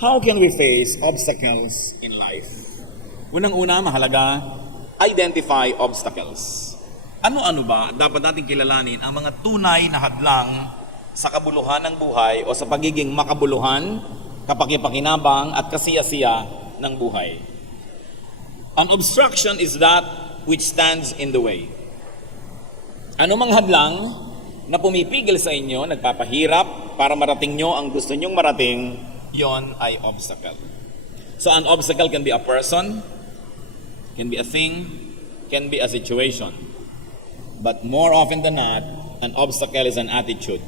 How can we face obstacles in life? Unang-una, mahalaga, identify obstacles. Ano-ano ba dapat natin kilalanin ang mga tunay na hadlang sa kabuluhan ng buhay o sa pagiging makabuluhan, kapakipakinabang at kasiyasiya ng buhay? An obstruction is that which stands in the way. Ano mang hadlang na pumipigil sa inyo, nagpapahirap para marating nyo ang gusto nyong marating, yon ay obstacle. So an obstacle can be a person, can be a thing, can be a situation. But more often than not, an obstacle is an attitude.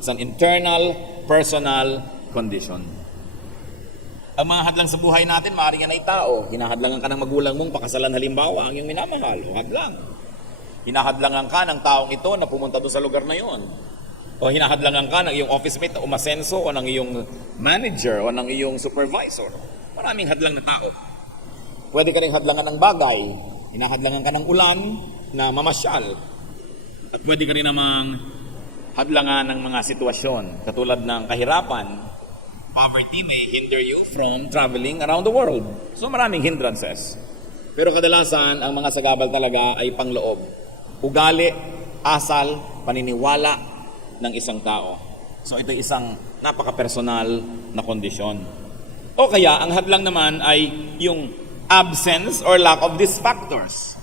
It's an internal, personal condition. Ang mga hadlang sa buhay natin, maaaring yan ay tao. Hinahadlangan ka ng magulang mong pakasalan halimbawa ang iyong minamahal o hadlang. Hinahadlangan ka ng taong ito na pumunta doon sa lugar na yon. O hinahadlangan ka ng iyong office mate na umasenso o ng iyong manager o ng iyong supervisor. Maraming hadlang na tao. Pwede ka rin hadlangan ng bagay. Hinahadlangan ka ng ulan na mamasyal. At pwede ka rin namang hadlangan ng mga sitwasyon katulad ng kahirapan. Poverty may hinder you from traveling around the world. So maraming hindrances. Pero kadalasan, ang mga sagabal talaga ay pangloob. Ugali, asal, paniniwala ng isang tao. So ito isang napaka-personal na kondisyon. O kaya, ang hadlang naman ay yung absence or lack of these factors.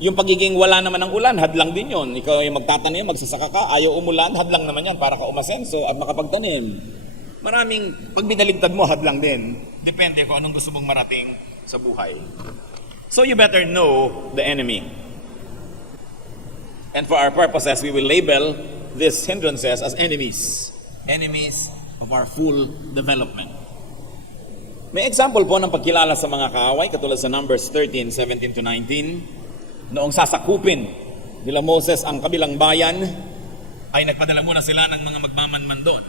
Yung pagiging wala naman ng ulan, hadlang din yun. Ikaw ay magtatanim, magsasaka ka, ayaw umulan, hadlang naman yan para ka umasenso at makapagtanim. Maraming, pag binaligtad mo, hadlang din. Depende kung anong gusto mong marating sa buhay. So you better know the enemy. And for our purposes, we will label these hindrances as enemies. Enemies of our full development. May example po ng pagkilala sa mga kaaway, katulad sa Numbers 13, 17 to 19. Noong sasakupin nila Moses ang kabilang bayan, ay nagpadala muna sila ng mga magmamanman doon.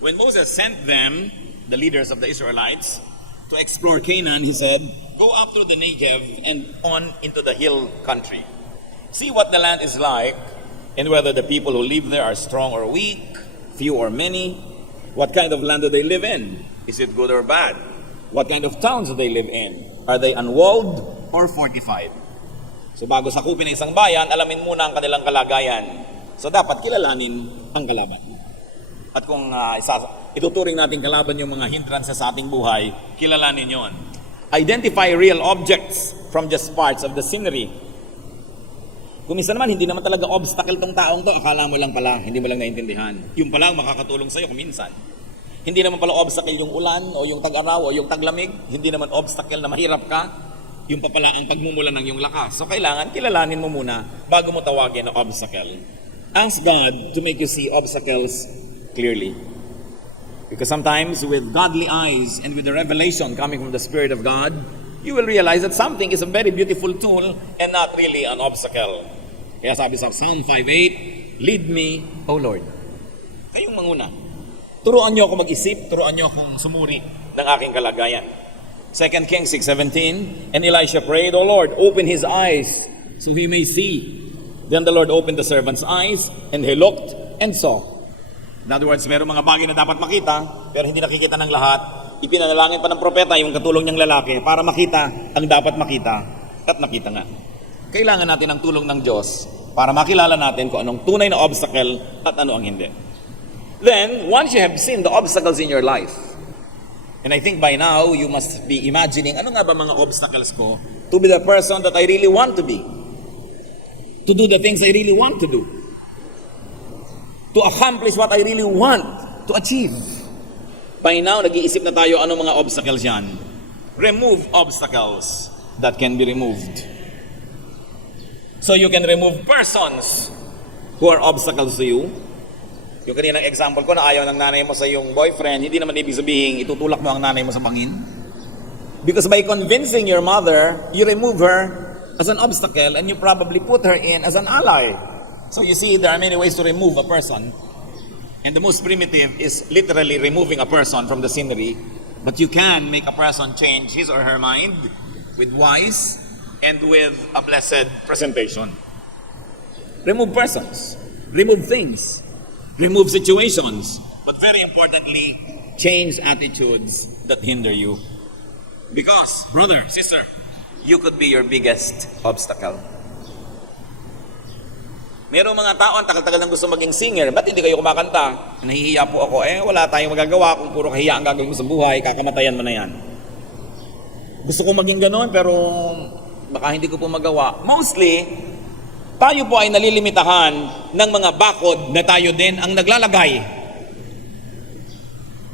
When Moses sent them, the leaders of the Israelites, to explore Canaan, he said, "Go up through the Negev and on into the hill country. See what the land is like, and whether the people who live there are strong or weak, few or many. What kind of land do they live in? Is it good or bad? What kind of towns do they live in? Are they unwalled or fortified?" So bago sakupin ng isang bayan, alamin muna ang kanilang kalagayan. So dapat kilalanin ang kalaban. At kung ituturing natin kalaban yung mga hindrances sa ating buhay, kilalanin yon. Identify real objects from just parts of the scenery. Kung minsan naman, hindi naman talaga obstacle tong taong to, akala mo lang pala, hindi mo lang naintindihan. Yung pala makakatulong sa'yo kung minsan. Hindi naman pala obstacle yung ulan, o yung tag-araw, o yung taglamig. Hindi naman obstacle na mahirap ka. Yung pa pala ang pagmumula ng iyong lakas. So kailangan, kilalanin mo muna bago mo tawagin na obstacle. Ask God to make you see obstacles clearly. Because sometimes with godly eyes and with the revelation coming from the Spirit of God, you will realize that something is a very beautiful tool and not really an obstacle. Kaya sabi sa Psalm 5:8, "Lead me, O Lord." Kayong manguna. Turuan niyo ako mag-isip, turuan niyo akong sumuri ng aking kalagayan. 2 Kings 6:17, "And Elisha prayed, O Lord, open his eyes so he may see. Then the Lord opened the servant's eyes, and he looked and saw." In other words, mayroong mga bagay na dapat makita, pero hindi nakikita ng lahat. Ipinanalangin pa ng propeta yung katulong niyang lalaki para makita ang dapat makita, at nakita nga. Kailangan natin ang tulong ng Diyos para makilala natin kung anong tunay na obstacle at ano ang hindi. Then, once you have seen the obstacles in your life, and I think by now, you must be imagining, ano nga ba mga obstacles ko to be the person that I really want to be? To do the things I really want to do. To accomplish what I really want to achieve. By now, nag-iisip na tayo ano mga obstacles yan. Remove obstacles that can be removed. So you can remove persons who are obstacles to you. Yung kaninang example ko na ayaw ng nanay mo sa iyong boyfriend, hindi naman ibig sabihin itutulak mo ang nanay mo sa bangin. Because by convincing your mother, you remove her as an obstacle and you probably put her in as an ally. So you see, there are many ways to remove a person. And the most primitive is literally removing a person from the scenery. But you can make a person change his or her mind with wise and with a blessed presentation. Remove persons. Remove things. Remove situations. But very importantly, Change attitudes that hinder you. Because, brother, sister, you could be your biggest obstacle. Merong mga tao ang tagal-tagal nang gusto maging singer, ba't hindi kayo kumakanta? Nahihiya po ako, wala tayong magagawa kung puro kahiya ang gagawin mo sa buhay, kakamatayan mo na yan. Gusto ko maging gano'n, pero baka hindi ko po magawa. Mostly, tayo po ay nalilimitahan ng mga bakod na tayo din ang naglalagay.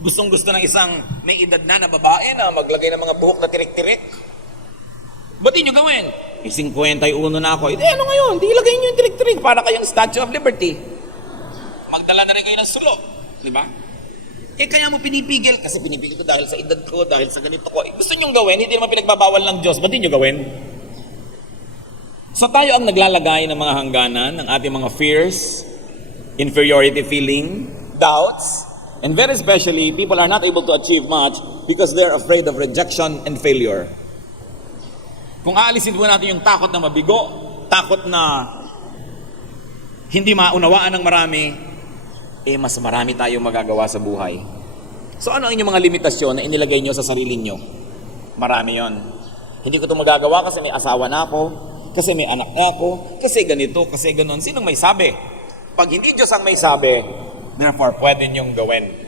Gustong-gusto ng isang may edad na babae na maglagay ng mga buhok na tirik-tirik. Ba't di nyo gawin? 51 na ako. Ano ngayon? Di ilagay nyo yung tirik-tirik para kayong Statue of Liberty. Magdala na rin kayo ng sulo. Di ba? Kaya mo pinipigil. Kasi pinipigil ko dahil sa edad ko, dahil sa ganito ko. Gusto nyo gawin, hindi naman pinagbabawal ng Diyos. Ba't di nyo gawin? So tayo ang naglalagay ng mga hangganan ng ating mga fears, inferiority feeling, doubts, and very especially, people are not able to achieve much because they're afraid of rejection and failure. Kung aalisin po natin yung takot na mabigo, takot na hindi maunawaan ng marami, mas marami tayong magagawa sa buhay. So ano ang inyong mga limitasyon na inilagay nyo sa sarili nyo? Marami yon. Hindi ko ito magagawa kasi may asawa na ako, kasi may anak na ako, kasi ganito, kasi ganon. Sinong may sabi? Pag hindi Diyos ang may sabi, therefore pwede nyong gawin.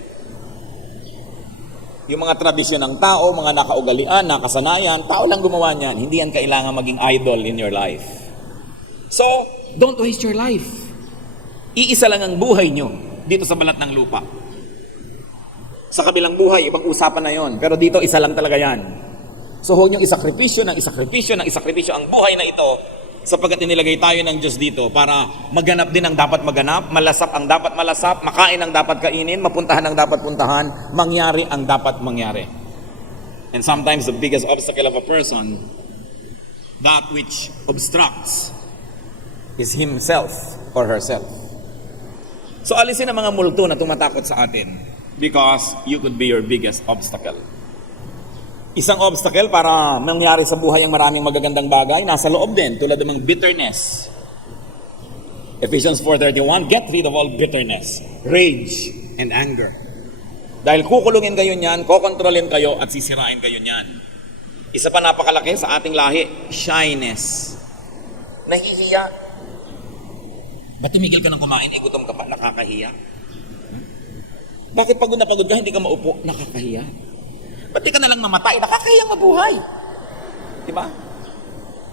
Yung mga tradisyon ng tao, mga nakaugalian, nakasanayan, tao lang gumawa niyan. Hindi yan kailangan maging idol in your life. So, don't waste your life. Iisa lang ang buhay nyo dito sa balat ng lupa. Sa kabilang buhay, ibang usapan na yon. Pero dito, isa lang talaga yan. So, huwag nyo isakripisyo ang buhay na ito sapagkat inilagay tayo ng Diyos dito para maganap din ang dapat maganap, malasap ang dapat malasap, makain ang dapat kainin, mapuntahan ang dapat puntahan, mangyari ang dapat mangyari. And sometimes the biggest obstacle of a person, that which obstructs, is himself or herself. So alisin ang mga multo na tumatakot sa atin because you could be your biggest obstacle. Isang obstacle para mangyari sa buhay ang maraming magagandang bagay, nasa loob din, tulad ng mga bitterness. Ephesians 4:31, get rid of all bitterness, rage, and anger. Dahil kukulungin kayo niyan, kokontrolin kayo, at sisirain kayo niyan. Isa pa napakalaki sa ating lahi, shyness. Nahihiya. Ba't tumigil ka ng kumain? Gutom ka pa, nakakahiya. Bakit pagod na pagod ka, hindi ka maupo? Nakakahiya. Ba't di ka nalang mamatay? Nakakahiyang mabuhay. Diba?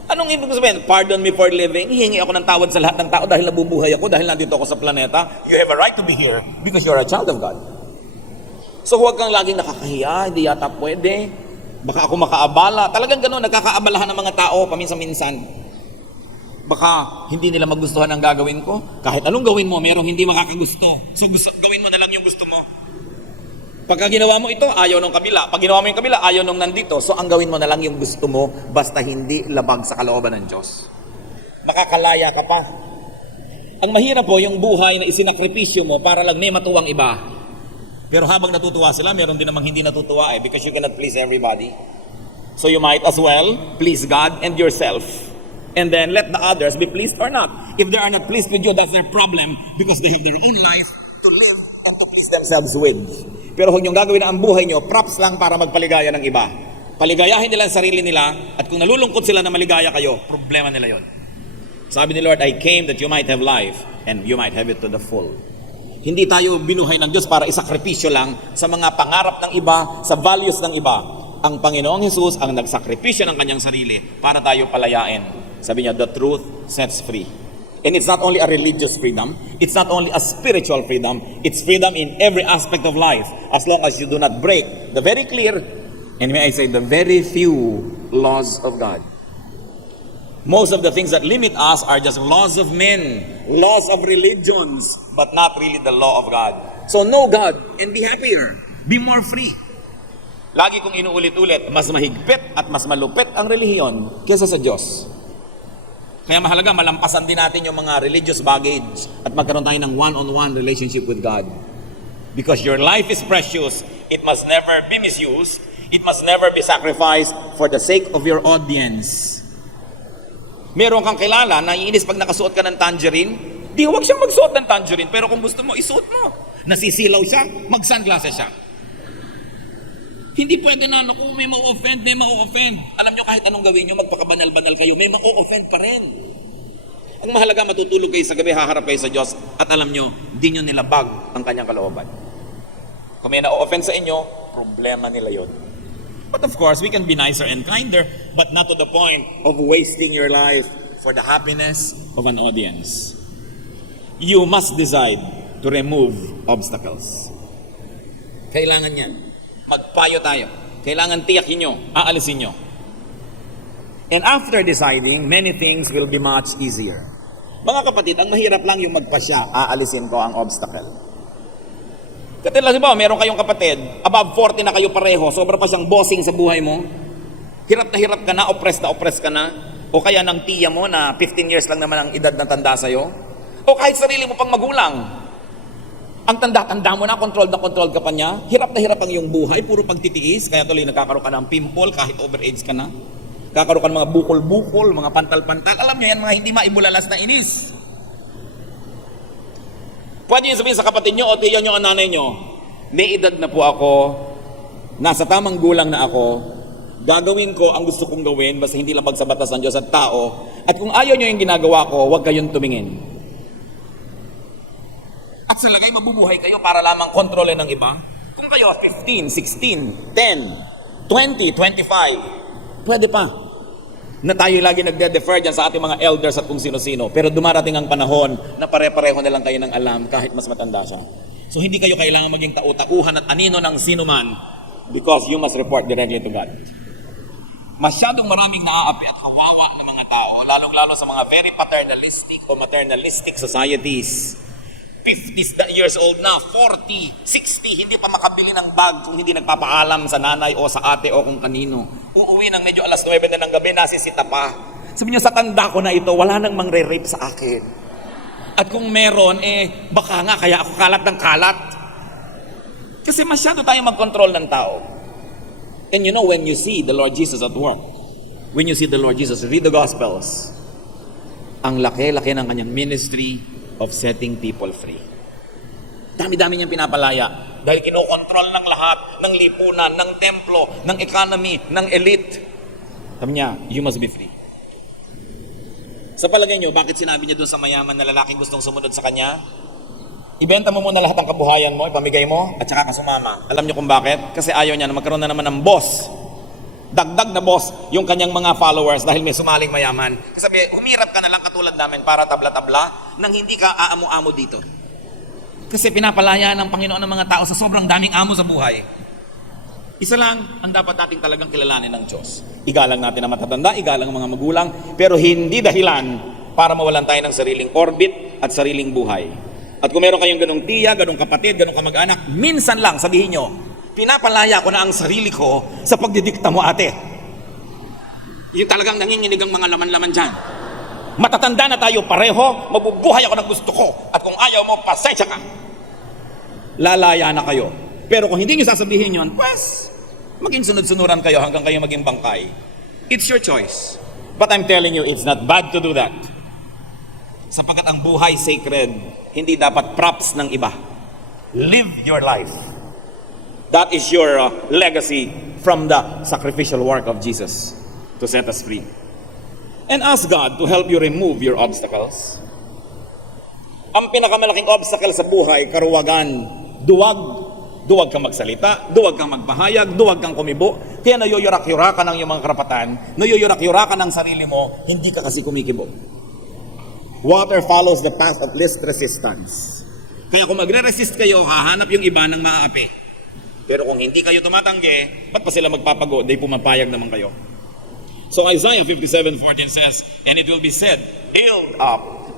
Anong ibig sabihin? Pardon me for living. Hihingi ako ng tawad sa lahat ng tao dahil nabubuhay ako, dahil nandito ako sa planeta. You have a right to be here because you're a child of God. So huwag kang laging nakakahiya, hindi yata pwede. Baka ako makaabala. Talagang gano'n, nagkakaabalahan ng mga tao paminsan-minsan. Baka hindi nila magustuhan ang gagawin ko. Kahit anong gawin mo, merong hindi makakagusto. So gawin mo na lang yung gusto mo. Pagka ginawa mo ito, ayaw nung kabila. Pag ginawa mo yung kabila, ayaw nung nandito. So ang gawin mo na lang yung gusto mo, basta hindi labag sa kalooban ng Diyos. Makakalaya ka pa. Ang mahirap po, yung buhay na isinakripisyo mo para lang may matuwang iba. Pero habang natutuwa sila, meron din namang hindi natutuwa because you cannot please everybody. So you might as well please God and yourself. And then let the others be pleased or not. If they are not pleased with you, that's their problem because they have their own life to live and to please themselves with. Pero huwag niyong gagawin na ang buhay niyo, props lang para magpaligaya ng iba. Paligayahin nila ang sarili nila, at kung nalulungkot sila na maligaya kayo, problema nila yon. Sabi ni Lord, I came that you might have life, and you might have it to the full. Hindi tayo binuhay ng Diyos para isakripisyo lang sa mga pangarap ng iba, sa values ng iba. Ang Panginoong Jesus ang nagsakripisyo ng kanyang sarili para tayo palayain. Sabi niya, the truth sets free. And it's not only a religious freedom, it's not only a spiritual freedom, it's freedom in every aspect of life, as long as you do not break the very clear, and may I say, the very few laws of God. Most of the things that limit us are just laws of men, laws of religions, but not really the law of God. So know God and be happier, be more free. Lagi kong inuulit-ulit, mas mahigpit at mas malupit ang relihiyon kaysa sa Diyos. Kaya mahalaga, malampasan din natin yung mga religious baggage at magkaroon tayo ng one-on-one relationship with God. Because your life is precious, it must never be misused, it must never be sacrificed for the sake of your audience. Meron kang kilala na iinis pag nakasuot ka ng tangerine, di huwag siyang magsuot ng tangerine, pero kung gusto mo, isuot mo. Nasisilaw siya, mag-sunglasses siya. Hindi pwede na, naku, may ma-offend, may ma-offend. Alam nyo, kahit anong gawin nyo, magpakabanal-banal kayo, may ma-offend pa rin. Ang mahalaga, matutulog kayo sa gabi, haharap kayo sa Diyos, at alam nyo, di nyo nilabag ang kanyang kalooban. Kung may na-offend sa inyo, problema nila yon. But of course, we can be nicer and kinder, but not to the point of wasting your life for the happiness of an audience. You must decide to remove obstacles. Kailangan yan. Magpayo tayo. Kailangan tiyakin nyo, aalisin nyo. And after deciding, many things will be much easier. Mga kapatid, ang mahirap lang yung magpasya, aalisin ko ang obstacle. Katulad ba, meron kayong kapatid, above 40 na kayo pareho, sobra pa siyang bossing sa buhay mo, hirap ka na, oppressed ka na, o kaya ng tiya mo na 15 years lang naman ang edad na tanda sa'yo, o kahit sarili mo pang magulang, ang tanda-tanda mo na, controlled ka pa niya, hirap na hirap ang iyong buhay, puro pagtitiis, kaya tuloy nagkakaroon ka ng pimple kahit overage ka na, kakaroon ka ng mga bukol-bukol, mga pantal-pantal, alam niyo yan, mga hindi maibulalas na inis. Pwede niyo sabihin sa kapatid niyo o tiyan niyo o nanay niyo, may edad na po ako, nasa tamang gulang na ako, gagawin ko ang gusto kong gawin, basta hindi lang sa batas ng Diyos at tao, at kung ayaw niyo yung ginagawa ko, huwag kayong tumingin. At sa lagay, mabubuhay kayo para lamang kontrolin ng iba. Kung kayo 15, 16, 10, 20, 25, pwede pa. Na tayo lagi nagde-defer dyan sa ating mga elders at kung sino-sino. Pero dumarating ang panahon na pare-pareho na lang kayo ng alam kahit mas matanda siya. So hindi kayo kailangan maging tau-tauhan at anino ng sino man because you must report directly to God. Masyadong maraming naaapi at kawawa ng mga tao, lalong-lalo sa mga very paternalistic o maternalistic societies. 50 years old na, 40, 60, hindi pa makabili ng bag kung hindi nagpapaalam sa nanay o sa ate o kung kanino. Uuwi ng medyo alas 9 na ng gabi, nasisita pa. Sabi niya, sa tanda ko na ito, wala nang mangre-rape sa akin. At kung meron, baka nga, kaya ako kalat ng kalat. Kasi masyado tayong mag-control ng tao. And you know, when you see the Lord Jesus at work, when you see the Lord Jesus, read the Gospels, ang laki-laki ng kanyang ministry of setting people free. Dami-dami niyang pinapalaya dahil kinokontrol ng lahat, ng lipunan, ng templo, ng economy, ng elite. Sabi niya, you must be free. Sa palagay niyo, bakit sinabi niya doon sa mayaman na lalaking gustong sumunod sa kanya? Ibenta mo muna lahat ng kabuhayan mo, ipamigay mo, at saka ka sumama. Alam niyo kung bakit? Kasi ayaw niya na magkaroon na naman ng boss. Dagdag na boss yung kanyang mga followers dahil may sumaling mayaman. Kasi sabi, humirap ka na lang katulad namin para tabla-tabla nang hindi ka aamo-amo dito. Kasi pinapalaya ng Panginoon ng mga tao sa sobrang daming amo sa buhay. Isa lang ang dapat nating talagang kilalanin ng Diyos. Igalang natin ang matatanda, igalang ang mga magulang, pero hindi dahilan para mawalan tayo ng sariling orbit at sariling buhay. At kung meron kayong ganong tiya, ganong kapatid, ganong kamag-anak, minsan lang sabihin nyo, pinapalaya ko na ang sarili ko sa pagdidikta mo, ate. Yung talagang nanginginig ang mga laman-laman dyan. Matatanda na tayo pareho, mabubuhay ako ng gusto ko. At kung ayaw mo, pasensya ka. Lalaya na kayo. Pero kung hindi nyo sasabihin yun, pues, maging sunod-sunuran kayo hanggang kayo maging bangkay. It's your choice. But I'm telling you, it's not bad to do that. Sapagkat ang buhay sacred, hindi dapat props ng iba. Live your life. That is your legacy from the sacrificial work of Jesus to set us free. And ask God to help you remove your obstacles. Ang pinakamalaking obstacle sa buhay, karuwagan, duwag. Duwag kang magsalita, duwag kang magpahayag, duwag kang kumibo. Kaya nayuyurak-yurakan ng iyong mga karapatan, nayuyurak-yurakan ng sarili mo, hindi ka kasi kumikibo. Water follows the path of least resistance. Kaya kung magre-resist kayo, hahanap yung iba ng maaapi. Pero kung hindi kayo tumatanggi, ba't pa sila magpapago? Dahil pumapayag naman kayo. So Isaiah 57:14 says, and it will be said,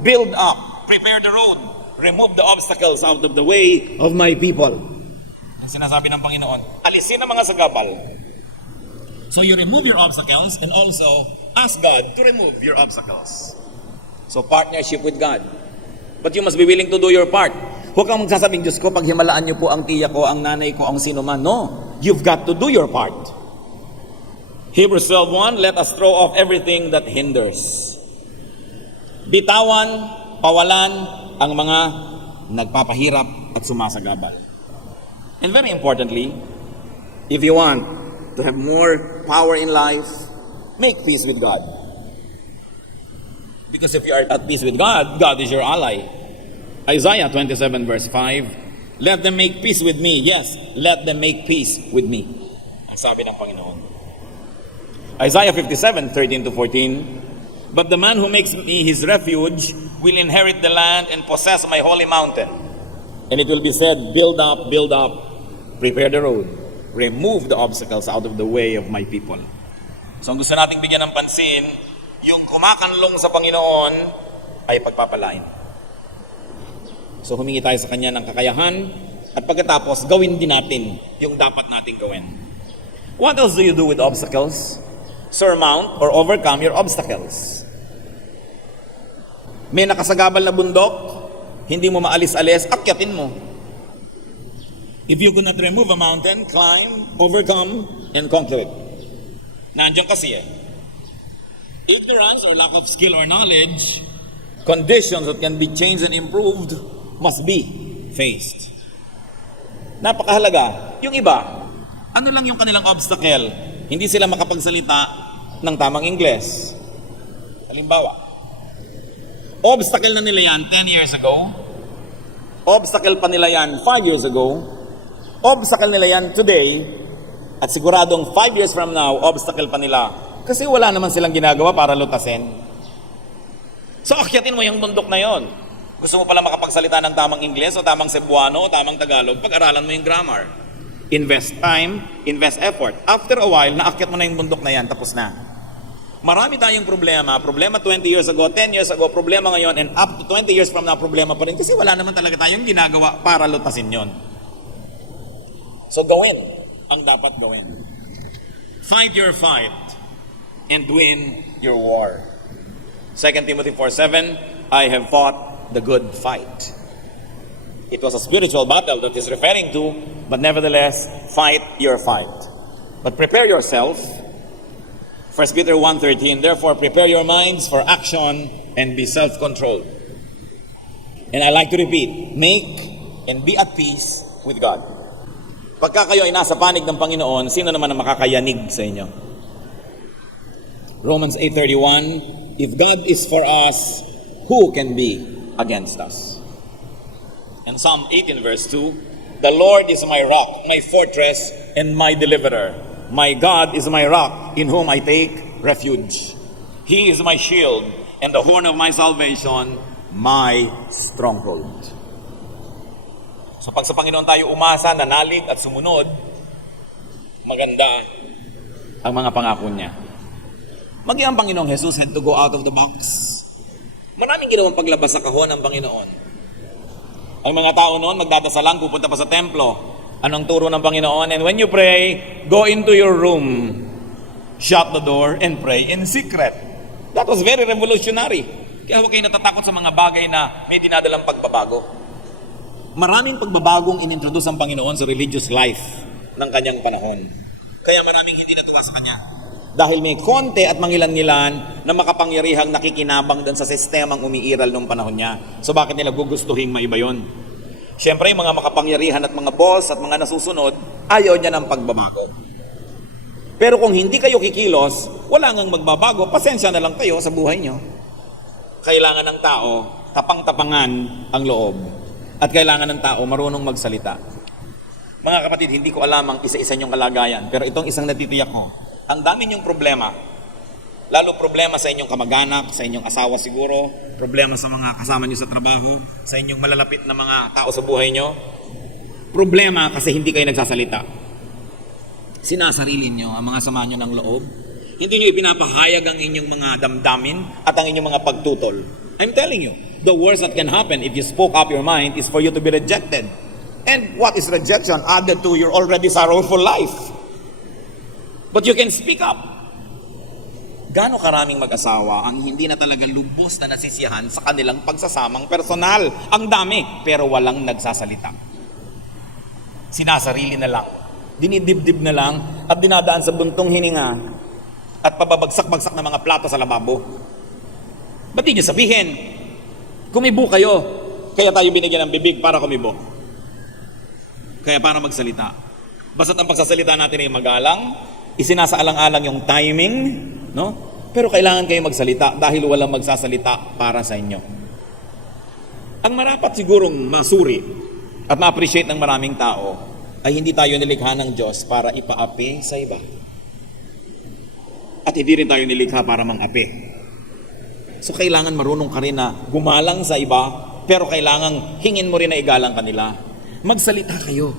build up, prepare the road, remove the obstacles out of the way of my people. Ang sinasabi ng Panginoon, alisin ang mga sagabal. So you remove your obstacles and also ask God to remove your obstacles. So partnership with God. But you must be willing to do your part. Huwag kang magsasabing, Diyos ko, paghimalaan niyo po ang tiya ko, ang nanay ko, ang sino man. No, you've got to do your part. Hebrews 12:1, let us throw off everything that hinders. Bitawan, pawalan ang mga nagpapahirap at sumasagabal. And very importantly, If you want to have more power in life, make peace with God. Because if you are at peace with God, God is your ally. Isaiah 27 verse 5, let them make peace with me. Yes, let them make peace with me. Ang sabi ng Panginoon. Isaiah 57, 13 to 14, but the man who makes me his refuge will inherit the land and possess my holy mountain. And it will be said, build up, prepare the road, remove the obstacles out of the way of my people. So ang gusto nating bigyan ng pansin, yung kumakanlong sa Panginoon ay pagpapalain. So humingi tayo sa Kanya ng kakayahan at pagkatapos gawin din natin yung dapat nating gawin. What else do you do with obstacles? Surmount or overcome your obstacles. May nakasagabal na bundok, hindi mo maalis-alis, akyatin mo. If you could not remove a mountain, climb, overcome, and conquer it. Nandiyan kasi eh. Ignorance or lack of skill or knowledge, conditions that can be changed and improved, must be faced. Napakahalaga. Yung iba, ano lang yung kanilang obstacle? Hindi sila makapagsalita ng tamang Ingles. Halimbawa, obstacle na nila yan 10 years ago, obstacle pa nila yan 5 years ago, obstacle nila yan today, at siguradong 5 years from now, obstacle pa nila. Kasi wala naman silang ginagawa para lutasin. So akyatin mo yung bundok na yon. Gusto mo pala makapagsalita ng tamang Ingles o tamang Cebuano o tamang Tagalog, pag-aralan mo yung grammar. Invest time, invest effort. After a while, naakyat mo na yung bundok na yan, tapos na. Marami tayong problema. Problema 20 years ago, 10 years ago, problema ngayon, and up to 20 years from now, problema pa rin. Kasi wala naman talaga tayong ginagawa para lutasin yon. So gawin ang dapat gawin. Fight your fight and win your war. 2 Timothy 4:7, I have fought the good fight. It was a spiritual battle that is referring to, but nevertheless, fight your fight. But prepare yourself. 1 Peter 1:13, therefore prepare your minds for action and be self-controlled. And I like to repeat, make and be at peace with God. Pagka kayo ay nasa panig ng Panginoon, sino naman ang makakayanig sa inyo? Romans 8:31, if God is for us, who can be against us? And Psalm 18 verse 2, the Lord is my rock, my fortress, and my deliverer. My God is my rock, in whom I take refuge. He is my shield, and the horn of my salvation, my stronghold. So pag sa Panginoon tayo umasa, nanalig at sumunod, maganda ang mga pangako niya. Maging ang Panginoong Jesus had to go out of the box. Maraming ginawang paglabas sa kahon ng Panginoon. Ang mga tao noon, magdadasalan, pupunta pa sa templo. Anong turo ng Panginoon? And when you pray, go into your room, shut the door, and pray in secret. That was very revolutionary. Kaya huwag kayo natatakot sa mga bagay na may dinadalang pagbabago. Maraming pagbabagong inintroduce ang Panginoon sa religious life ng kanyang panahon. Kaya maraming hindi natuwa sa kanya. Dahil may konti at mangilan-ngilan na makapangyarihang nakikinabang doon sa sistemang umiiral noong panahon niya. So bakit nila gugustuhin maiba yun? Siyempre, mga makapangyarihan at mga boss at mga nasusunod, ayaw niya ng pagbabago. Pero kung hindi kayo kikilos, wala ngang magbabago, pasensya na lang kayo sa buhay niyo. Kailangan ng tao, tapang-tapangan ang loob. At kailangan ng tao marunong magsalita. Mga kapatid, hindi ko alam ang isa-isa niyong kalagayan, pero itong isang natitiyak ko, ang dami niyong problema, lalo problema sa inyong kamag-anak, sa inyong asawa siguro, problema sa mga kasama niyo sa trabaho, sa inyong malalapit na mga tao sa buhay niyo, problema kasi hindi kayo nagsasalita. Sinasarili niyo ang mga sama niyo ng loob, hindi niyo ipinapahayag ang inyong mga damdamin at ang inyong mga pagtutol. I'm telling you, the worst that can happen if you spoke up your mind is for you to be rejected. And what is rejection added to your already sorrowful life? But you can speak up. Gaano karaming mag-asawa ang hindi na talaga lubos na nasisiyahan sa kanilang pagsasamang personal? Ang dami, pero walang nagsasalita. Sinasarili na lang, dinidibdib na lang, at dinadaan sa buntong hininga, at pababagsak-bagsak na mga plato sa lababo. Ba't di nyo sabihin? Kumibo kayo. Kaya tayo binigyan ng bibig para kumibo. Kaya para magsalita. Basta't ang pagsasalita natin ay magalang, isinasaalang-alang yung timing, no? Pero kailangan kayo magsalita dahil walang magsasalita para sa inyo. Ang marapat sigurong masuri at ma-appreciate ng maraming tao ay hindi tayo nilikha ng Diyos para ipaapi sa iba. At hindi rin tayo nilikha para mang-api. So kailangan marunong ka rin na gumalang sa iba, pero kailangan hingin mo rin na igalang kanila. Magsalita kayo.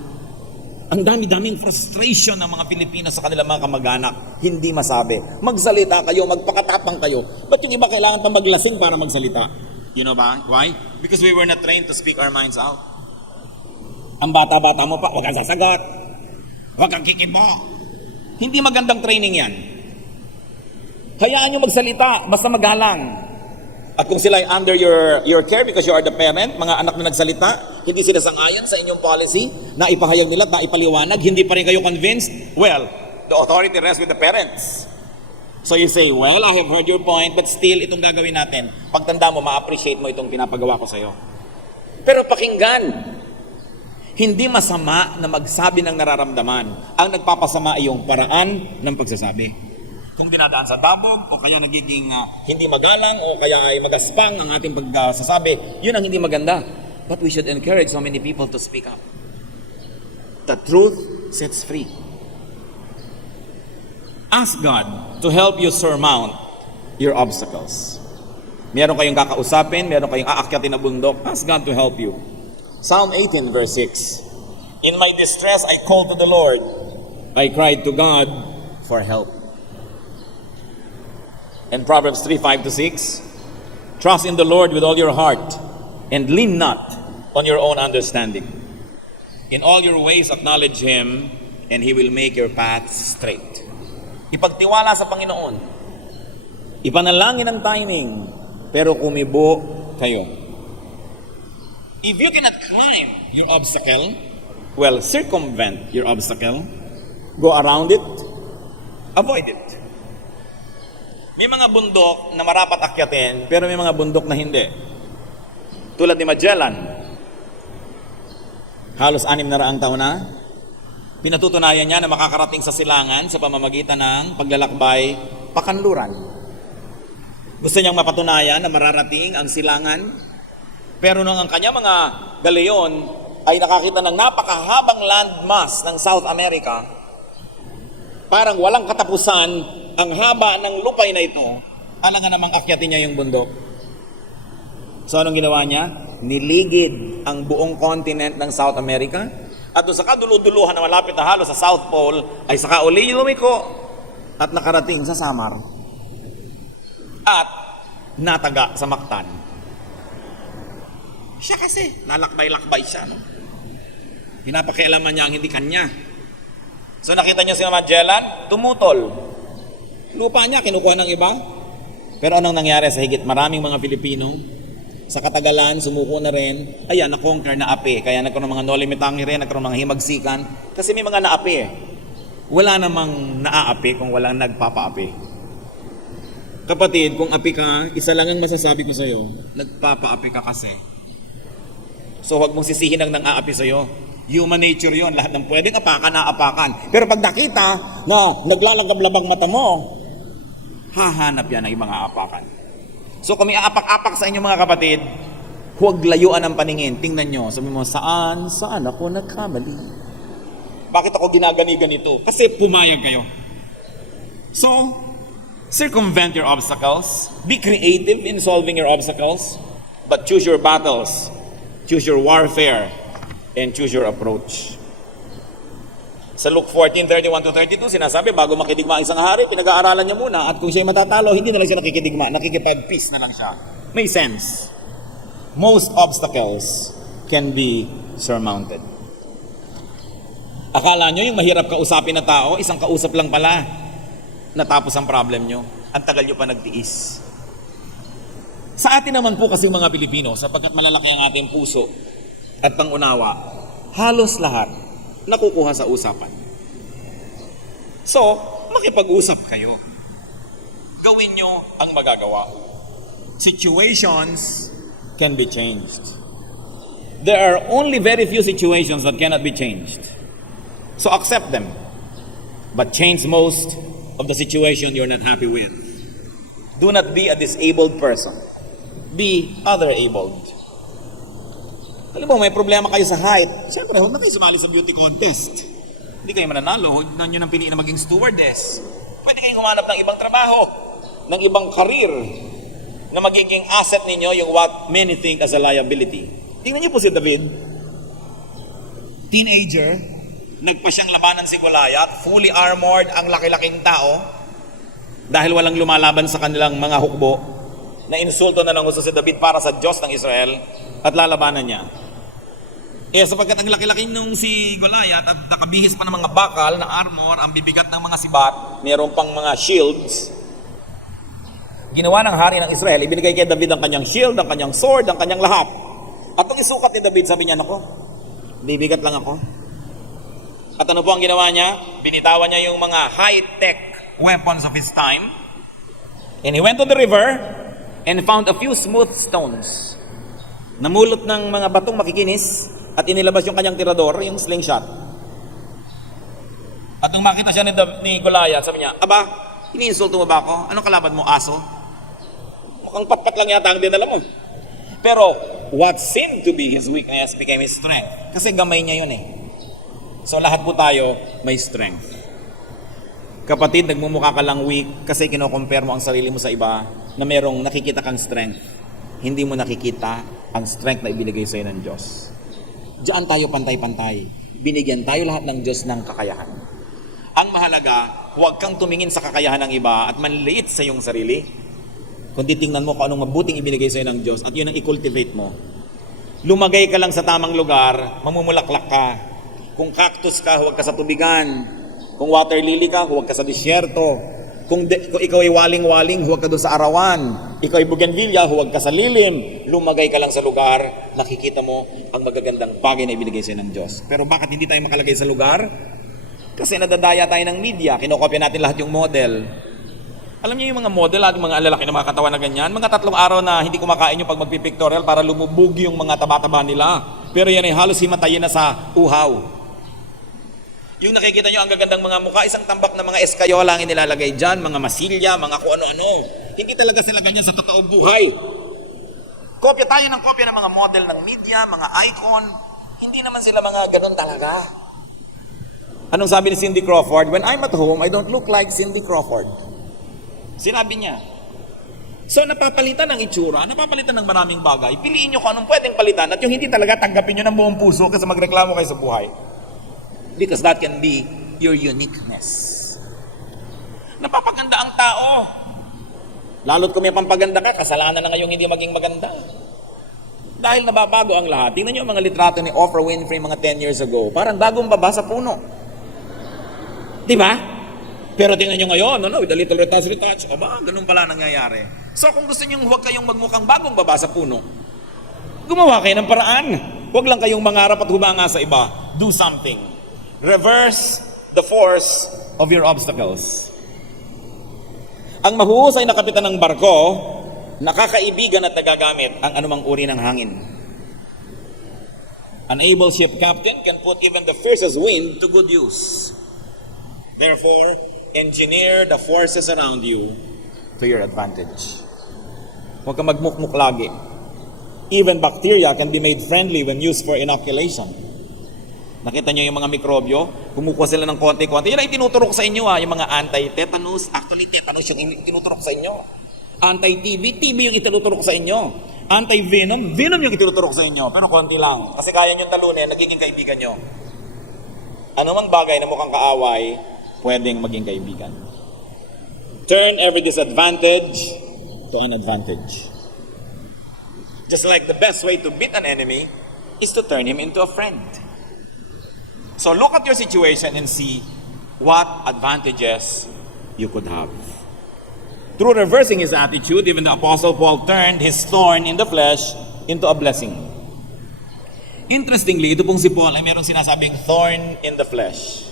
Ang dami-daming frustration ng mga Pilipino sa kanilang mga kamag-anak, hindi masabi. Magsalita kayo, magpakatapang kayo. Ba't yung iba kailangan pa maglasing para magsalita? You know ba? Why? Because we were not trained to speak our minds out. Ang bata-bata mo pa, huwag kang sasagot. Huwag kang kikibo. Hindi magandang training yan. Hayaan nyo magsalita, basta magalang. At kung sila ay under your care because you are the parent, mga anak na nagsalita, hindi sila sangayon sa inyong policy, na ipahayag nila, na ipaliwanag, hindi pa rin kayo convinced, well, the authority rests with the parents. So you say, well, I have heard your point, but still, itong gagawin natin. Pagtanda mo, ma-appreciate mo itong pinapagawa ko sa'yo. Pero pakinggan, hindi masama na magsabi ng nararamdaman. Ang nagpapasama ay yung paraan ng pagsasabi. Kung dinadaan sa dabog, o kaya nagiging hindi magalang, o kaya ay magaspang ang ating pagsasabi, yun ang hindi maganda. But we should encourage so many people to speak up. The truth sets free. Ask God to help you surmount your obstacles. Meron kayong kakausapin, meron kayong aakyatin na bundok, ask God to help you. Psalm 18 verse 6. In my distress, I called to the Lord. I cried to God for help. And Proverbs 3:5-6, trust in the Lord with all your heart and lean not on your own understanding. In all your ways acknowledge Him and He will make your paths straight. Ipagtiwala sa Panginoon. Ipanalangin ang timing, pero kumibo kayo. If you cannot climb your obstacle, well, circumvent your obstacle, go around it, avoid it. May mga bundok na marapat akyatin, pero may mga bundok na hindi. Tulad ni Magellan, halos 600 taon na, pinatutunayan niya na makakarating sa silangan sa pamamagitan ng paglalakbay pakanluran. Gusto niyang mapatunayan na mararating ang silangan, pero nung ang kanya mga galeon ay nakakita ng napakahabang landmass ng South America, parang walang katapusan ang haba ng lupay na ito, alangan namang akyatin niya yung bundok. So anong ginawa niya? Niligid ang buong continent ng South America, at doon sa kaduluduluhan na malapit na halos sa South Pole, ay saka uli lumiko at nakarating sa Samar. At nataga sa Mactan. Siya kasi, lalakbay-lakbay siya, no? Pinapakialaman niya ang hindi kanya. So nakita niyo si Magellan, tumutol. Lupa niya, kinukuha ng iba. Pero anong nangyari sa higit maraming mga Pilipino? Sa katagalan, sumuko na rin. Ayan, na-conquer na api. Kaya nagkaroon ng mga nolimitangi rin, nagkaroon ng mga himagsikan. Kasi may mga naapi eh. Wala namang naaapi kung walang nagpapaapi. Kapatid, kung api ka, isa lang ang masasabi ko sa'yo, nagpapaapi ka kasi. So huwag mong sisihin ang nang-aapi sa'yo. Human nature yon, lahat ng pwedeng apakan na apakan. Pero pag nakita na naglalagab-labang mata mo, hahanap yan ng ibang aapakan. So kung may aapak-apak sa inyo mga kapatid, huwag layuan ang paningin. Tingnan nyo, sabi mo, saan ako nagkamali? Bakit ako ginagani-ganito? Kasi pumayag kayo. So, circumvent your obstacles. Be creative in solving your obstacles. But choose your battles. Choose your warfare. And choose your approach. Sa Luke 14:31-32, sinasabi, bago makidigma ang isang hari, pinag-aaralan niya muna. At kung siya'y matatalo, hindi na lang siya nakikidigma, nakikipag-peace na lang siya. May sense. Most obstacles can be surmounted. Akala nyo yung mahirap kausapin na tao, isang kausap lang pala, natapos ang problem nyo. Ang tagal nyo pa nagtiis. Sa atin naman po kasi mga Pilipino, sapagkat malalaki ang ating puso at pangunawa, halos lahat nakukuha sa usapan. So, makipag-usap kayo. Gawin nyo ang magagawa. Situations can be changed. There are only very few situations that cannot be changed. So accept them. But change most of the situation you're not happy with. Do not be a disabled person. Be other-abled. Alam mo, may problema kayo sa height. Siyempre, huwag na kayo sumali sa beauty contest. Hindi kayo mananalo. Huwag na nyo nang piliin na maging stewardess. Pwede kayong humanap ng ibang trabaho, ng ibang career, na magiging asset ninyo yung what many think as a liability. Tingnan niyo po si David. Teenager, nagpa siyang labanan si Goliath, fully armored, ang laki-laking tao, dahil walang lumalaban sa kanilang mga hukbo, na insulto na lang gusto si David para sa Diyos ng Israel, at lalabanan niya. Sapagkat ang laki-laki nung si Goliath at nakabihis pa ng mga bakal na armor, ang bibigat ng mga sibat, mayroon pang mga shields, ginawa ng hari ng Israel, ibinigay kay David ang kanyang shield, ang kanyang sword, ang kanyang lahat. At nung isukat ni David, sabi niya, nako, bibigat lang ako. At ano po ang ginawa niya? Binitawan niya yung mga high-tech weapons of his time. And he went to the river and found a few smooth stones. Namulot ng mga batong makikinis at inilabas yung kanyang tirador, yung slingshot. At nung makita siya ni Goliath, sabi niya, aba, iniinsulto mo ba ako? Anong kalaban mo, aso? Mukhang patpat lang yata ang dinala mo. Pero what seemed to be his weakness became his strength. Kasi gamay niya yun eh. So lahat po tayo may strength. Kapatid, nagmumukha ka lang weak kasi kino-compare mo ang sarili mo sa iba na merong nakikita kang strength. Hindi mo nakikita ang strength na ibinigay sa iyo ng Diyos. Diyan tayo pantay-pantay. Binigyan tayo lahat ng Diyos ng kakayahan. Ang mahalaga, huwag kang tumingin sa kakayahan ng iba at manliit sa iyong sarili. Kundi tingnan mo kung anong mabuting ibinigay sa iyo ng Diyos at yun ang i-cultivate mo. Lumagay ka lang sa tamang lugar, mamumulaklak ka. Kung cactus ka, huwag ka sa tubigan. Kung water lily ka, huwag ka sa disyerto. Kung ikaw ay waling-waling, huwag ka doon sa arawan. Ikaw ay bougainvillea, huwag ka sa lilim. Lumagay ka lang sa lugar, nakikita mo ang magagandang bagay na ibinigay sa iyo ng Diyos. Pero bakit hindi tayo makalagay sa lugar? Kasi nadadaya tayo ng media, kinokopya natin lahat yung model. Alam niyo yung mga model at mga lalaki na mga katawan na ganyan, mga 3 araw na hindi kumakain yung pag magpipictorial para lumubog yung mga taba-taba nila. Pero yan ay halos himatayin na sa uhaw. Yung nakikita nyo ang gagandang mga mukha, isang tambak na mga eskayola ang inilalagay dyan, mga masilya, mga kung ano-ano. Hindi talaga sila ganyan sa totoong buhay. Kopya tayo ng kopya ng mga model ng media, mga icon. Hindi naman sila mga ganon talaga. Anong sabi ni Cindy Crawford? When I'm at home, I don't look like Cindy Crawford. Sinabi niya. So napapalitan ng itsura, napapalitan ng maraming bagay. Piliin nyo kung anong pwedeng palitan at yung hindi talaga tanggapin nyo ng buong puso kasi magreklamo kayo sa buhay. Because that can be your uniqueness. Napapaganda ang tao. Lalo't kung may pampaganda ka, kasalanan na ngayong hindi maging maganda. Dahil nababago ang lahat. Tingnan nyo ang mga litrato ni Oprah Winfrey mga 10 years ago. Parang bagong baba sa puno. Di ba? Pero tingnan nyo ngayon, with a little retouch. Aba, ganun pala nangyayari. So kung gusto nyo huwag kayong magmukhang bagong baba sa puno, gumawa kayo ng paraan. Huwag lang kayong mangarap at humanga sa iba. Do something. Reverse the force of your obstacles. Ang mahuhusay na kapitan ng barko, nakakaibigan at nagagamit ang anumang uri ng hangin. An able ship captain can put even the fiercest wind to good use. Therefore, engineer the forces around you to your advantage. Huwag kang magmukmuk lagi. Even bacteria can be made friendly when used for inoculation. Nakita nyo yung mga mikrobyo, kumukuha sila ng konti-konti. Yan ay tinuturok sa inyo yung mga anti-tetanus. Actually, tetanus yung tinuturok sa inyo. Anti-TB, TB yung itinuturok sa inyo. Anti-venom, venom yung itinuturok sa inyo. Pero konti lang. Kasi kaya nyo talunin, nagiging kaibigan nyo. Ano mang bagay na mukhang kaaway, pwedeng maging kaibigan. Turn every disadvantage to an advantage. Just like the best way to beat an enemy is to turn him into a friend. So look at your situation and see what advantages you could have. Through reversing his attitude, even the Apostle Paul turned his thorn in the flesh into a blessing. Interestingly, ito pong si Paul ay merong sinasabing thorn in the flesh.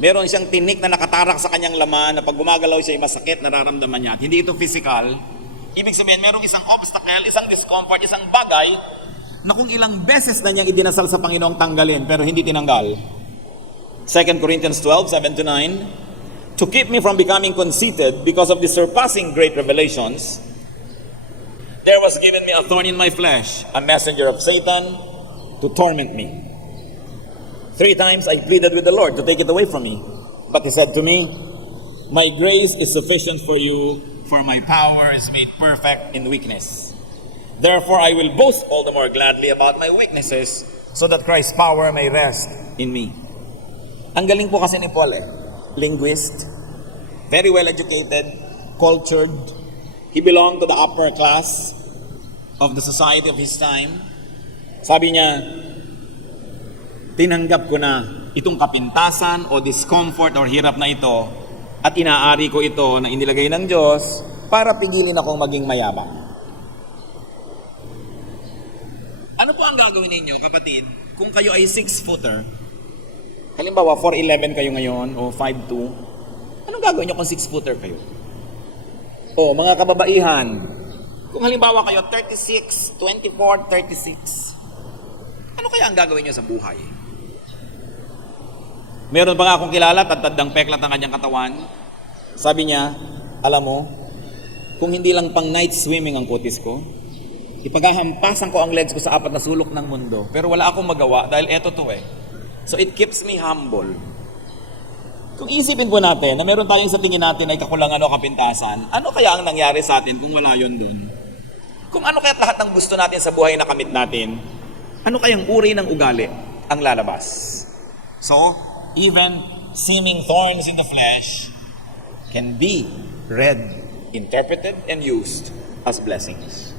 Meron siyang tinik na nakatarak sa kanyang laman na pag gumagalaw siya ay masakit, nararamdaman niya. Hindi ito physical. Ibig sabihin, merong isang obstacle, isang discomfort, isang bagay na kung ilang beses na niyang idinasal sa Panginoong tanggalin pero hindi tinanggal. 2 Corinthians 12, 7 to 9, to keep me from becoming conceited because of the surpassing great revelations, there was given me a thorn in my flesh, a messenger of Satan to torment me. 3 times I pleaded with the Lord to take it away from me. But he said to me, my grace is sufficient for you, for my power is made perfect in weakness. Therefore I will boast all the more gladly about my weaknesses, so that Christ's power may rest in me. Ang galing po kasi ni Paul linguist, very well educated, cultured. He belonged to the upper class of the society of his time. Sabi niya, tinanggap ko na itong kapintasan o discomfort or hirap na ito at inaari ko ito na inilagay ng Diyos para pigilin akong maging mayabang. Ano po ang gagawin ninyo, kapatid, kung kayo ay 6-footer? Halimbawa, 4'11 kayo ngayon o 5'2", anong gagawin nyo kung 6-footer kayo? O, mga kababaihan, kung halimbawa kayo 36, 24, 36, ano kaya ang gagawin nyo sa buhay? Meron pa nga akong kilala, tad-tadang peklat ang kanyang katawan. Sabi niya, alam mo, kung hindi lang pang night swimming ang kutis ko, ipaghahampasan ko ang legs ko sa 4 na sulok ng mundo. Pero wala akong magawa dahil eto to So it keeps me humble. Kung isipin po natin na meron tayong sa tingin natin ay kakulangan o kapintasan, ano kaya ang nangyari sa atin kung wala yon doon? Kung ano kaya't lahat ng gusto natin sa buhay na kamit natin, ano kayang uri ng ugali ang lalabas? So, even seeming thorns in the flesh can be read, interpreted, and used as blessings.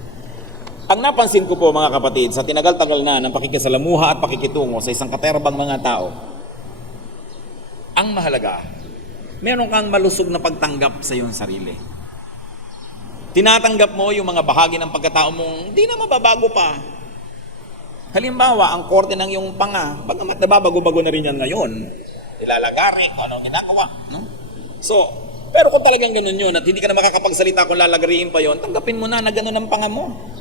Ang napansin ko po mga kapatid, sa tinagal-tagal na ng pakikisalamuha at pakikitungo sa isang katerbang mga tao, ang mahalaga, meron kang malusog na pagtanggap sa iyong sarili. Tinatanggap mo yung mga bahagi ng pagkatao mong hindi na mababago pa. Halimbawa, ang korte ng iyong panga, bagamat nababago-bago na rin yan ngayon, ilalagari kung ano ginagawa. No? So, pero kung talagang ganun yun at hindi ka na makakapagsalita kung lalagariin pa yon, tanggapin mo na ganun ang panga mo.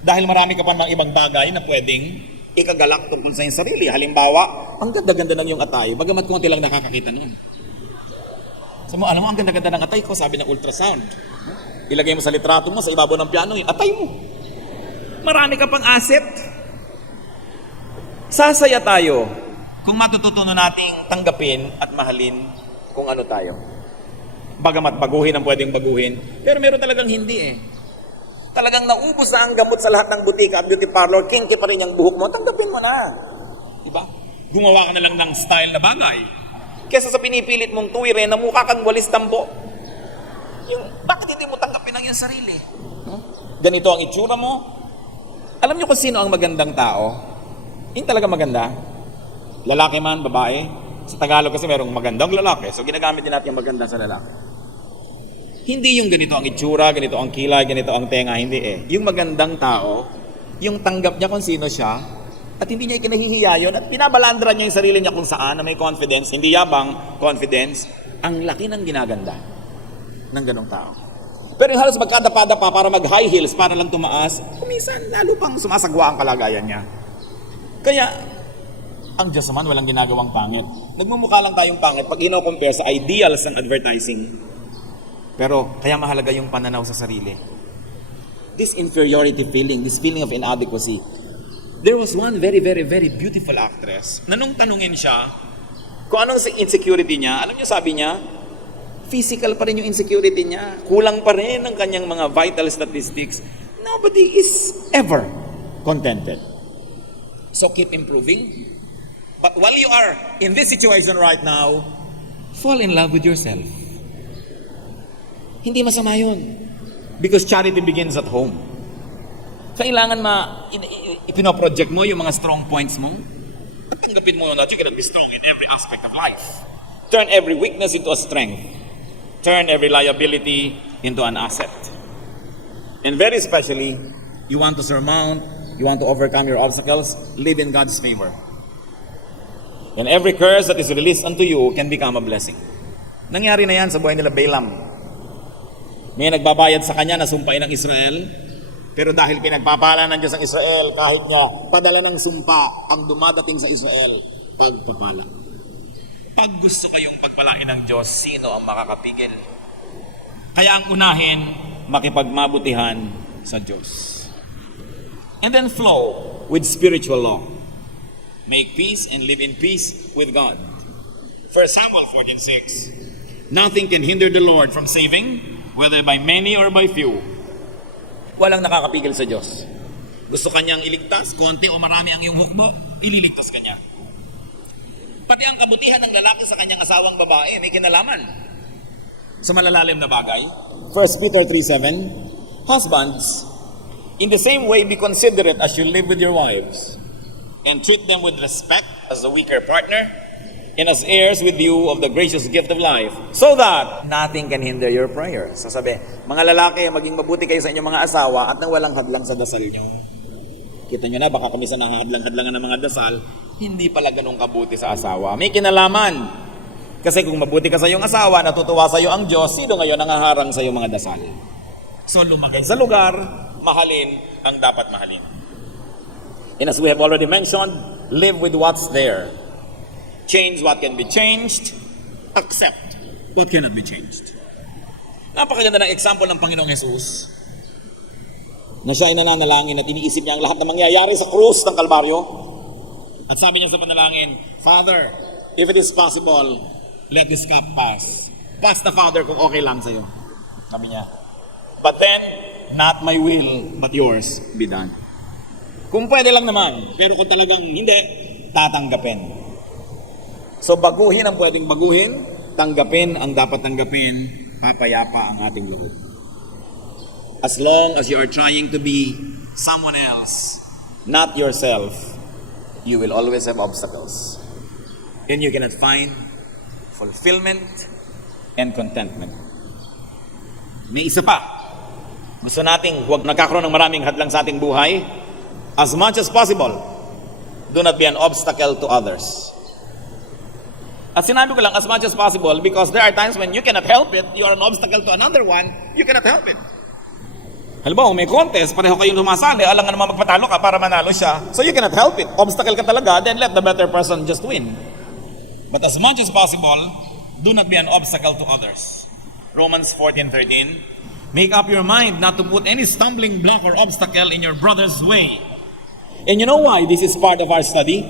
Dahil marami ka pa ng ibang bagay na pwedeng ikagalak tungkol sa iyong sarili. Halimbawa, ang ganda-ganda ng iyong atay, bagamat konti lang nakakakita nun. So, alam mo, ang ganda-ganda ng atay ko, sabi ng ultrasound. Ilagay mo sa litrato mo, sa ibabaw ng piano, yung atay mo. Marami ka pang asset. Sasaya tayo kung matututunan nating tanggapin at mahalin kung ano tayo. Bagamat baguhin ang pwedeng baguhin, pero meron talagang hindi Talagang naubos na ang gamot sa lahat ng butika at beauty parlor, kinky pa rin yung buhok mo, tanggapin mo na. Diba? Gumawa ka na lang ng style na bagay. Kesa sa pinipilit mong tuwirin na mukha kang walis tambo. Bakit hindi mo tanggapin ang iyong sarili? Ganito ang itsura mo. Alam niyo kung sino ang magandang tao? Yung talaga maganda. Lalaki man, babae. Sa Tagalog kasi merong magandang lalaki. So ginagamit din natin yung maganda sa lalaki. Hindi yung ganito ang itsura, ganito ang kilay, ganito ang tenga. Hindi Yung magandang tao, yung tanggap niya kung sino siya, at hindi niya ikinahihiya yun, at pinabalandra niya yung sarili niya kung saan, na may confidence, hindi yabang, confidence, ang laki ng ginaganda ng ganong tao. Pero yung halos magkadapa-dapa para mag-high heels, para lang tumaas, kumisan, lalo pang sumasagwa ang kalagayan niya. Kaya, ang Diyos naman walang ginagawang pangit. Nagmumukha lang tayong pangit pag ino-compare sa ideals ng advertising. Pero, kaya mahalaga yung pananaw sa sarili. This inferiority feeling, this feeling of inadequacy. There was one very, very, very beautiful actress na nung tanungin siya kung anong insecurity niya, alam niyo sabi niya, physical pa rin yung insecurity niya. Kulang pa rin ang kanyang mga vital statistics. Nobody is ever contented. So keep improving. But while you are in this situation right now, fall in love with yourself. Hindi masama yun. Because charity begins at home. Kailangan ipinoproject mo yung mga strong points mo. At tanggapin mo na you're gonna be strong in every aspect of life. Turn every weakness into a strength. Turn every liability into an asset. And very especially, you want to surmount, you want to overcome your obstacles, live in God's favor. And every curse that is released unto you can become a blessing. Nangyari na yan sa buhay nila Balaam. May nagbabayad sa kanya na sumpain ng Israel, pero dahil pinagpapala ng Diyos ang Israel, kahit nga padala ng sumpa ang dumadating sa Israel, pagpapala. Pag gusto kayong pagpalain ng Diyos, sino ang makakapigil? Kaya ang unahin, makipagmabutihan sa Diyos. And then flow with spiritual law. Make peace and live in peace with God. 1 Samuel 14:6. Nothing can hinder the Lord from saving, whether by many or by few. Walang nakakapigil sa Diyos. Gusto kanyang iligtas, konti o marami ang iyong hukbo, ililigtas kanya. Pati ang kabutihan ng lalaki sa kanyang asawang babae may kinalaman sa malalalim na bagay. 1 Peter 3:7. Husbands, in the same way be considerate as you live with your wives, and treat them with respect as the weaker partner, and as heirs with you of the gracious gift of life, so that nothing can hinder your prayer. Sasabi, mga lalaki, maging mabuti kayo sa inyong mga asawa at nang walang hadlang sa dasal nyo. Kita nyo na, baka kami sa nahadlang-hadlangan ng mga dasal, hindi pala ganun kabuti sa asawa. May kinalaman. Kasi kung mabuti ka sa iyong asawa, natutuwa sa iyo ang Diyos, sino ngayon ang haharang sa iyong mga dasal? So lumagay sa lugar, mahalin ang dapat mahalin. And as we have already mentioned, live with what's there. Change what can be changed, accept what cannot be changed. Napakaganda ng example ng Panginoong Jesus na siya ay nananalangin at iniisip niya ang lahat na mangyayari sa krus ng Kalbaryo. At sabi niya sa panalangin, Father, if it is possible, let this cup pass. Pass the Father kung okay lang sa'yo. Sabi niya. But then, not my will, but yours be done. Kung pwede lang naman, pero kung talagang hindi, tatanggapin. So baguhin ang pwedeng baguhin, tanggapin ang dapat tanggapin, papayapa ang ating loob. As long as you are trying to be someone else, not yourself, you will always have obstacles. And you cannot find fulfillment and contentment. May isa pa. Gusto nating huwag nagkakaroon ng maraming hadlang sa ating buhay. As much as possible, do not be an obstacle to others. At sinabi ko lang, as much as possible, because there are times when you cannot help it, you are an obstacle to another one, you cannot help it. Halimbawa, may contest, pareho kayong lumasali, alam nga naman magpatalo ka para manalo siya, so you cannot help it. Obstacle ka talaga, then let the better person just win. But as much as possible, do not be an obstacle to others. Romans 14:13. Make up your mind not to put any stumbling block or obstacle in your brother's way. And you know why this is part of our study?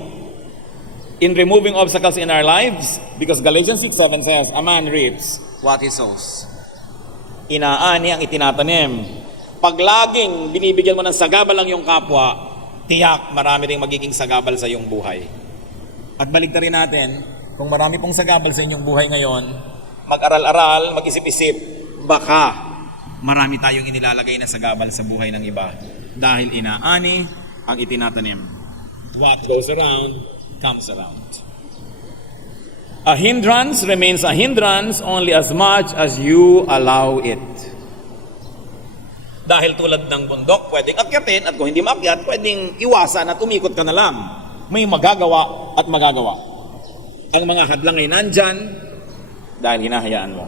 In removing obstacles in our lives, because Galatians 6:7 says, a man reaps what he sows. Inaani ang itinatanim. Pag laging binibigyan mo ng sagabal ang iyong kapwa, tiyak marami ring magiging sagabal sa iyong buhay. At baligtarin natin, kung marami pong sagabal sa inyong buhay ngayon, mag-aral-aral, mag-isip-isip, baka marami tayong inilalagay na sagabal sa buhay ng iba. Dahil inaani ang itinatanim. What goes around, comes around. A hindrance remains a hindrance only as much as you allow it. Dahil tulad ng bundok, pwedeng akyatin at kung hindi maakyat, pwedeng iwasan at umikot ka na lang. May magagawa at magagawa. Ang mga hadlang ay nandyan dahil hinahayaan mo.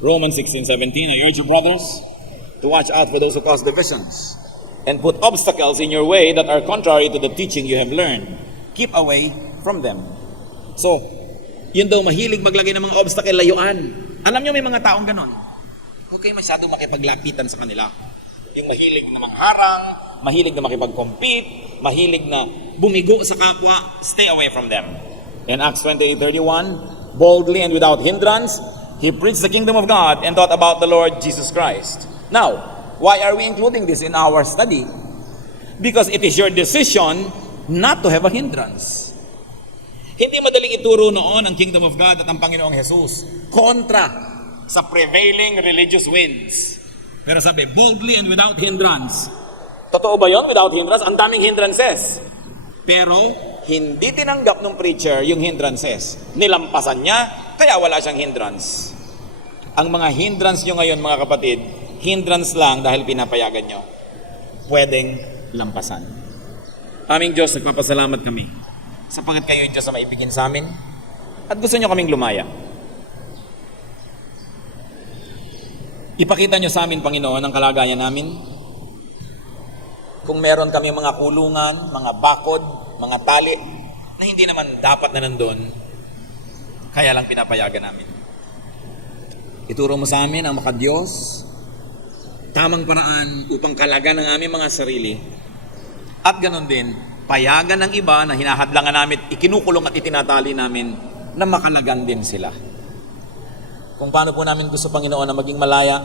Romans 16:17, I urge you brothers to watch out for those who cause divisions and put obstacles in your way that are contrary to the teaching you have learned. Keep away from them. So, yun daw mahilig maglagay ng mga obstacle, layuan. Alam nyo may mga taong ganon. Huwag kayo masyado makipaglapitan sa kanila. Yung mahilig na mangharang, mahilig na makipag-compete, mahilig na bumigo sa kapwa, stay away from them. In Acts 28:31, boldly and without hindrance, he preached the kingdom of God and taught about the Lord Jesus Christ. Now, why are we including this in our study? Because it is your decision not to have a hindrance. Hindi madaling ituro noon ang kingdom of God at ang Panginoong Jesus kontra sa prevailing religious winds. Pero sabi, boldly and without hindrance. Totoo ba yun? Without hindrance? Ang daming hindrances. Pero hindi tinanggap ng preacher yung hindrances. Nilampasan niya, kaya wala siyang hindrance. Ang mga hindrance nyo ngayon, mga kapatid, hindrance lang dahil pinapayagan nyo. Pwedeng lampasan. Aming Diyos, nagpapasalamat kami sapagkat kayo yung Diyos na maibigin sa amin at gusto nyo kaming lumaya. Ipakita nyo sa amin, Panginoon, ang kalagayan namin. Kung meron kami mga kulungan, mga bakod, mga tali, na hindi naman dapat na nandun, kaya lang pinapayagan namin. Ituro mo sa amin ang makadiyos, tamang paraan upang kalagan ang aming mga sarili, at ganon din, payagan ng iba na hinahadlangan namin, ikinukulong at itinatali namin na makalagan din sila. Kung paano po namin gusto, Panginoon, na maging malaya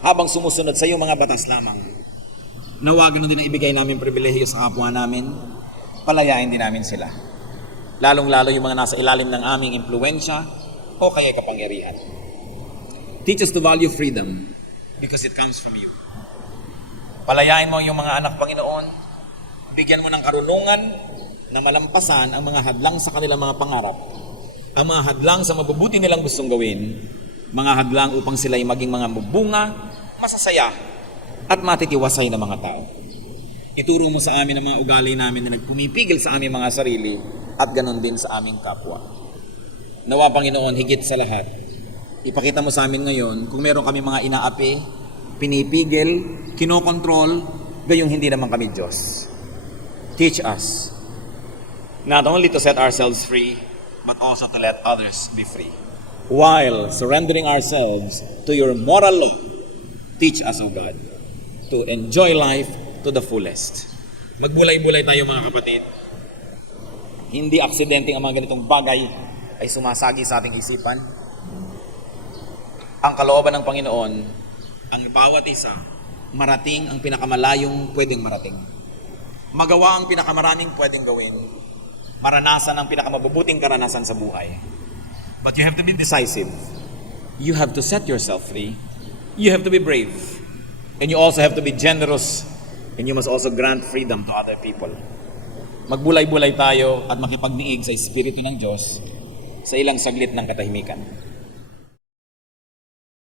habang sumusunod sa iyong mga batas lamang. Nawagan din na ibigay namin pribilehiyo sa kapwa namin, palayain din namin sila. Lalong-lalo yung mga nasa ilalim ng aming impluensya o kaya kapangyarihan. Teach us to value freedom because it comes from you. Palayain mo yung mga anak, Panginoon. Bigyan mo ng karunungan na malampasan ang mga hadlang sa kanilang mga pangarap, ang mga hadlang sa mabubuti nilang gustong gawin, mga hadlang upang sila ay maging mga mabunga, masasaya, at matitiwasay na mga tao. Ituro mo sa amin ang mga ugali namin na nagpumipigil sa aming mga sarili at ganon din sa aming kapwa. Nawa, Panginoon, higit sa lahat, ipakita mo sa amin ngayon kung meron kami mga inaapi, pinipigil, kinokontrol, gayong hindi naman kami Diyos. Teach us not only to set ourselves free, but also to let others be free. While surrendering ourselves to your moral law, teach us, O God, to enjoy life to the fullest. Magbulay-bulay tayo, mga kapatid. Hindi aksidente ang mga ganitong bagay ay sumasagi sa ating isipan. Ang kalooban ng Panginoon, ang bawat isa, marating ang pinakamalayong pwedeng marating. Magawa ang pinakamaraming pwedeng gawin. Maranasan ang pinakamabubuting karanasan sa buhay. But you have to be decisive. You have to set yourself free. You have to be brave. And you also have to be generous. And you must also grant freedom to other people. Magbulay-bulay tayo at makipagdiig sa Espiritu ng Diyos sa ilang saglit ng katahimikan.